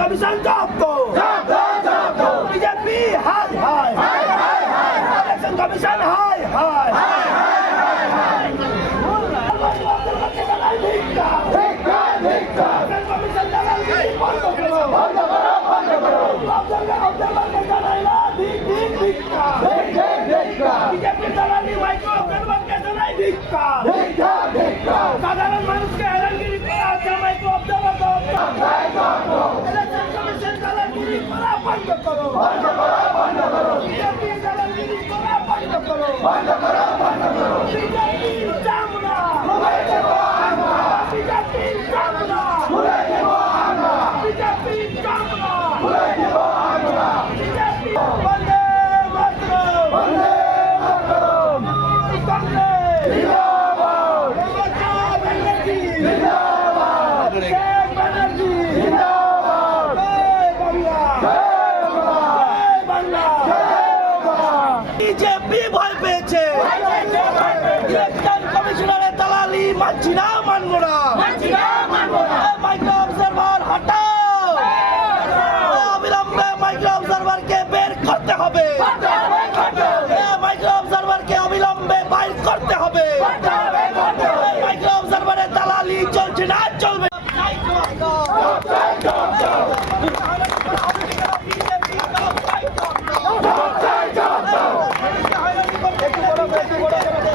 commission জব্দ BJP high high election commission high high সাধারণ মানুষকে হেরানগিরি করা হচ্ছে মাইক্রো অবজারভার ইলেকশন কমিশন দালালগিরি করা বন্ধ করো বিজেপি দালালগিরি করা বন্ধ করো বিজেপির চামড়া বিজেপির চামড়া বিজেপির চামড়া বিজেপি বন্দে মাতরম বন্দে মাতরম কংগ্রেস জিন্দাবাদ মমতা ব্যানার্জি জিন্দাবাদ শেখ ব্যানার্জি জিন্দাবাদ জয় বাংলা জয় বাংলা বিজেপি ভয় পেয়েছে ইলেকশন কমিশনারের দালালি মানছি না মানবো না মাইক্রো অবজারভার হটাও অবিলম্বে মাইক্রো অবজারভারকে বের করতে হবে মাইক্রো অবজারভারকে অবিলম্বে বাইর করতে হবে মাইক্রো অবজারভারের দালালি চলছে না চলবে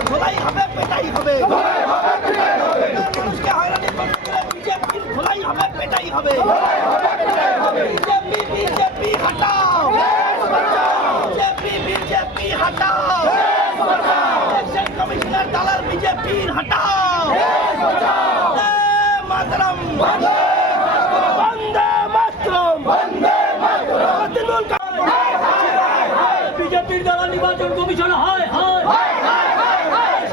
ধোলাই হবে পেটাই হবে মানুষকে হয়রানি করতে গেলে বিজেপির ধোলাই হবে পেটাই হবে বিজেপি বিজেপি হটাও বিজেপি হটাও ইলেকশন কমিশনার দালাল বিজেপির হটাও মাতরম বন্দে মাতরম বিজেপির দ্বারা নির্বাচন কমিশন হয়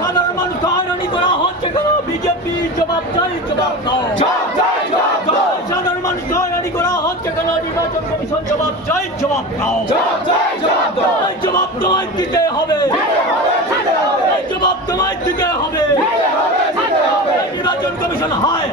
সাধারণ মানুষ হয়রানি করা হচ্ছে কেন বিজেপি জবাব চাই জবাব দাও সাধারণ মানুষ হয়রানি করা হচ্ছে কেন নির্বাচন কমিশন জবাব চাই জবাব দাও জবাব তোমায় দিতে হবে জবাব তোমায় দিতে হবে নির্বাচন কমিশন হায়